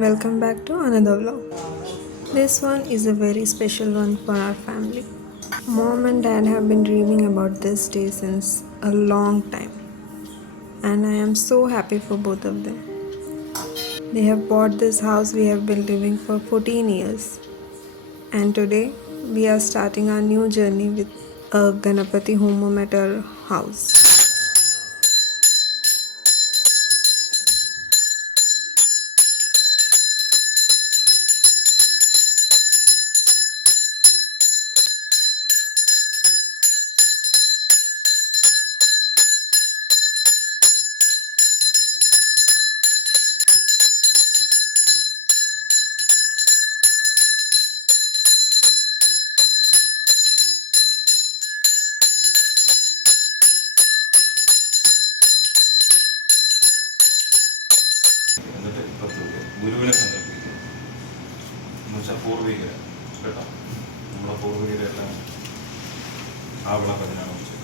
Welcome back to another vlog. This one is a very special one for our family. Mom and dad have been dreaming about this day since a long time, and I am so happy for both of them. They have bought this house we have been living for 14 years, and today we are starting our new journey with a Ganapati home at our house. എന്നിട്ട് ഗുരുവിനെ സങ്കല്പിക്കുക എന്ന് വെച്ചാൽ പൂർവികരെ കേട്ടോ, നമ്മളെ പൂർവികരെല്ലാം ആ വിളക്ക് അതിനാണ് വെച്ചത്.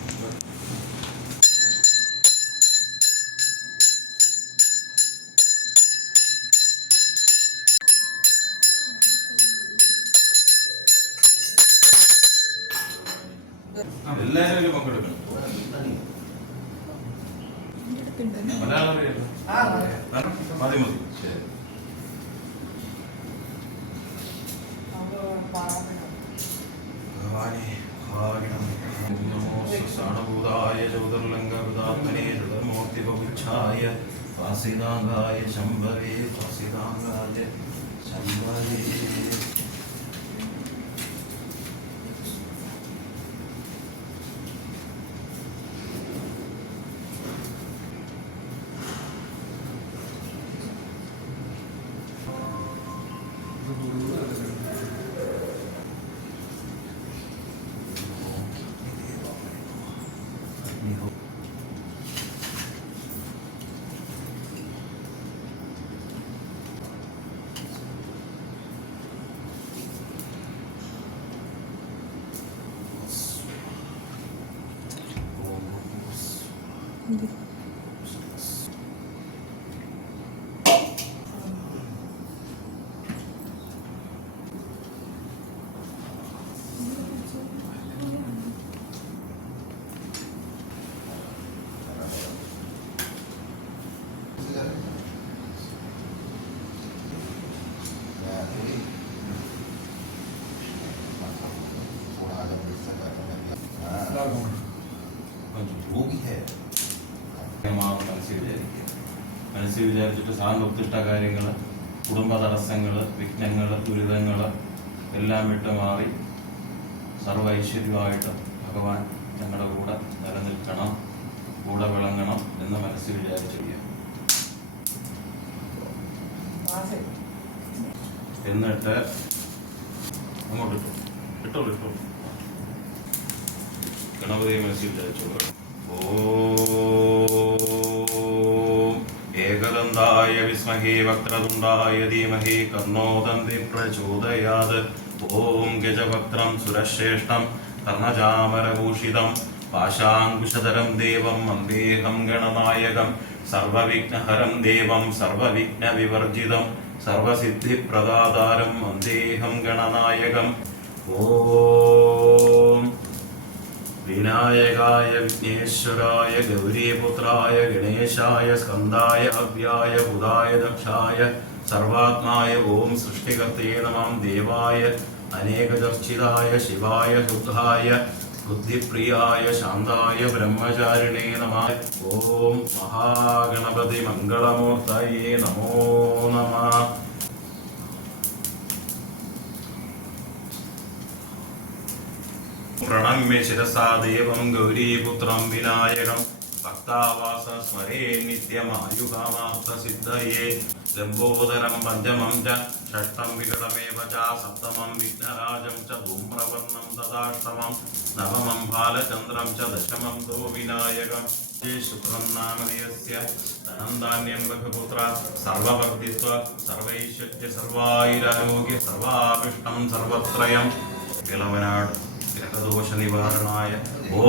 എല്ലാവരും പങ്കെടുക്കണം. മലയാളം അറിയാലോ? മതി മതി. ശരി. ഭഗവാനെ സാണഭൂതായ ജ്യോതിർലിംഗാത്മനെ ധർമ്മൂർത്തിപുച്ഛായ വാസിതാംഗായ ശംഭവേ വാസിതാംഗായ ശംഭവേ. മനസ്സിൽ വിചാരിച്ചിട്ട് സാമ്പത്തിഷ്ട കാര്യങ്ങൾ, കുടുംബ തടസ്സങ്ങൾ, വിഘ്നങ്ങൾ, ദുരിതങ്ങൾ എല്ലാം വിട്ടുമാറി സർവ്വ ഐശ്വര്യമായിട്ട് ഭഗവാൻ ഞങ്ങളുടെ കൂടെ നിലനിൽക്കണം, കൂടെ വിളങ്ങണം എന്ന് മനസ്സിൽ വിചാരിച്ചിരിക്കുക. എന്നിട്ട് അങ്ങോട്ട് ഇട്ടോളൂ ഇട്ടോളൂ. ഗണപതിയെ മനസ്സിൽ വിചാരിച്ചോളൂ. ഓം ഏകദന്തായ വിസ്മഹേ വക്രതുണ്ടായ ധീമഹി കർണോ ദന്തി പ്രചോദയാത്. ഓം ഗജവക്രം സുരശ്രേഷ്ഠം കർണചാമരഭൂഷിതം പാശാങ്കുശധരം ദേവം വന്ദേഹം ഗണനായകം സർവവിഘ്നഹരം ദേവം സർവവിഘ്നവിവർജിതം സർവസിദ്ധിപ്രദാതാരം വന്ദേഹം ഗണനായകം. ഓം വിനായകായ വിഘ്നേശ്വരായ ഗൗരീപുത്രായ ഗണേശായ സ്കന്ദായ അഭ്യായ ബുധായ ദക്ഷായ സർവാത്മായ ഓം സൃഷ്ടികർത്തേ നമഃ. ദേവായ അനേകചർച്ചിതായ ശിവായ ശുദ്ധായ ബുദ്ധിപ്രിയായ ശാന്തായ ബ്രഹ്മചാരിണേ നമഃ. ഓം മഹാഗണപതി മംഗളമൂർത്തയേ നമോ നമഃ. പ്രണമ്യ ശിരസാ ദേവം ഗൗരീപുത്രം വിനായകം ഭക്താവാസ സ്മരേ നിത്യമായുകാമാർത്ഥസിദ്ധയേ. ലംബോദരം പഞ്ചമം ച ഷഷ്ടം വികടമേവ ച സപ്തമം വിഘ്നരാജം ച ധൂമ്രവർണം തഥാഷ്ടമം നവമം ബാലചന്ദ്രം ച ദശമം തോ വിനായകം. ശുക്രം നാമധേയസ്യ ധനന്ധാന്യം ബഹുപുത്ര സർവവർദ്ധിത്വ സർവൈശ്വര്യ സർവായുരാരോഗ്യ സർവാഭിഷ്ടം സർവത്രയം. ഇളവനാട് ഗ്രഹദോഷ നിവാരണായ.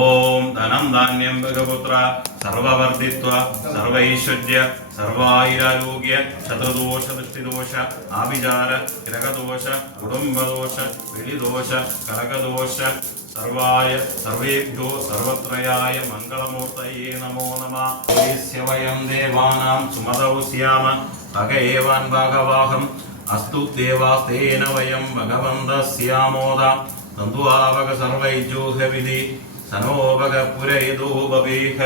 ഓം ധനം ധാന്യം ഭഗപുത്ര സർവവർദ്ധിത്വ സർവൈശ്വര്യ സർവായുരാരോഗ്യ ശത്രുദോഷ ദൃഷ്ടിദോഷ ആഭിചാര ഗ്രഹദോഷ കുടുംബദോഷ പിടിദോഷ കലകദോഷ സർവായ സർവേഭ്യോ സർവത്രയായ മംഗളമൂർത്തയേ നമോ നമഃ. വയം ദേവാനാം സുമതൗ സ്യാമ ഭഗ ഏവാൻ ഭാഗവാഹം അസ്തു ദേവാസ്തേന വയം ഭഗവന്തഃ സ്യാമോദ തന്തുവാവക സർവൈജോഹവിധി സനോവക പുരയിതോ ഭവേഹ.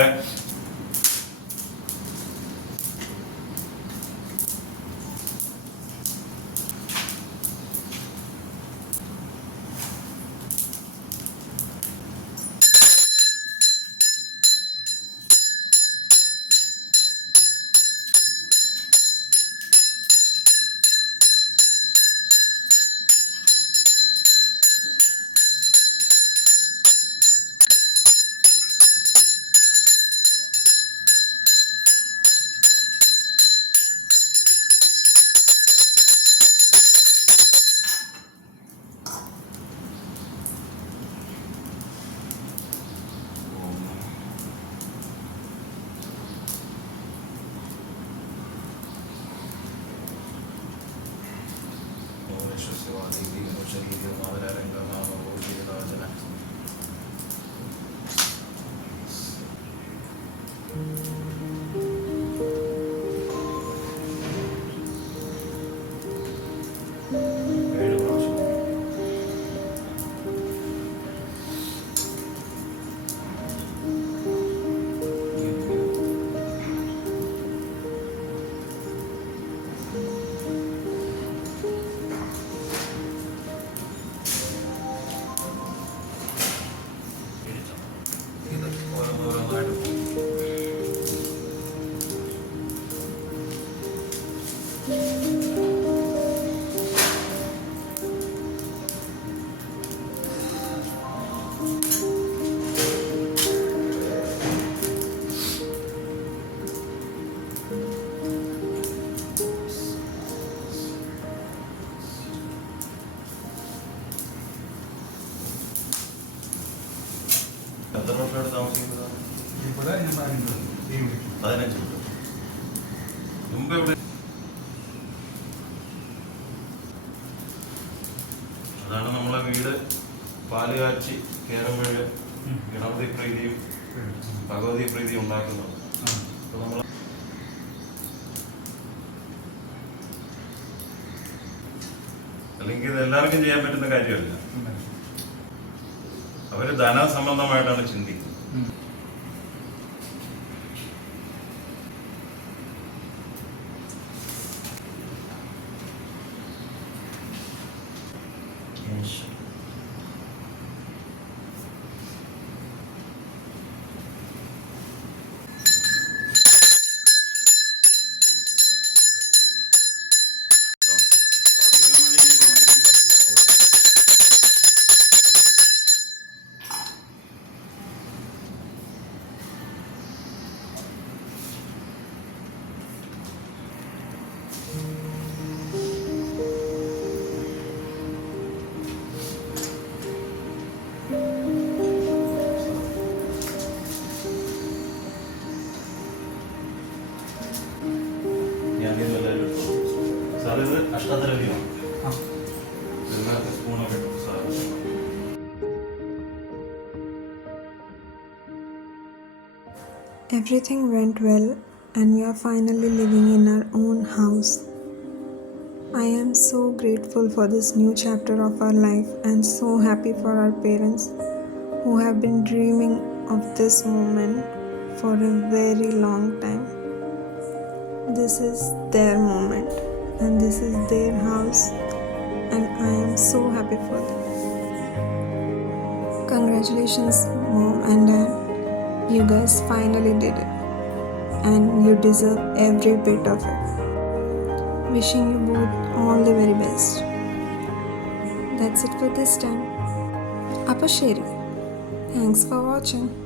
എത്ര വർഷമായിട്ട് താമസിക്കുന്നത്? 15 മുമ്പ് എവിടെ? അതാണ് നമ്മളെ വീട്. പാല് കാച്ചി കേരമേഴ് ഗണപതി പ്രീതിയും ഭഗവതി പ്രീതിയും ഉണ്ടാക്കുന്നത്. അപ്പൊ നമ്മൾ അല്ലെങ്കിൽ ഇത് എല്ലാവർക്കും ചെയ്യാൻ പറ്റുന്ന കാര്യമല്ല. അവര് ധനസംബന്ധമായിട്ടാണ് ചിന്തിക്കുന്നത്. സാറിത് അഷ്ടദ്രവ്യമാണ്. സ്പൂണൊക്കെ sir Everything went well and we are finally living in our own house. I am so grateful for this new chapter of our life and so happy for our parents who have been dreaming of this moment for a very long time. This is their moment and this is their house and I am so happy for them. Congratulations, Mom and Dad. You guys finally did it and you deserve every bit of it. Wishing you both all the very best. That's it for this time. Appa Sheri. Thanks for watching.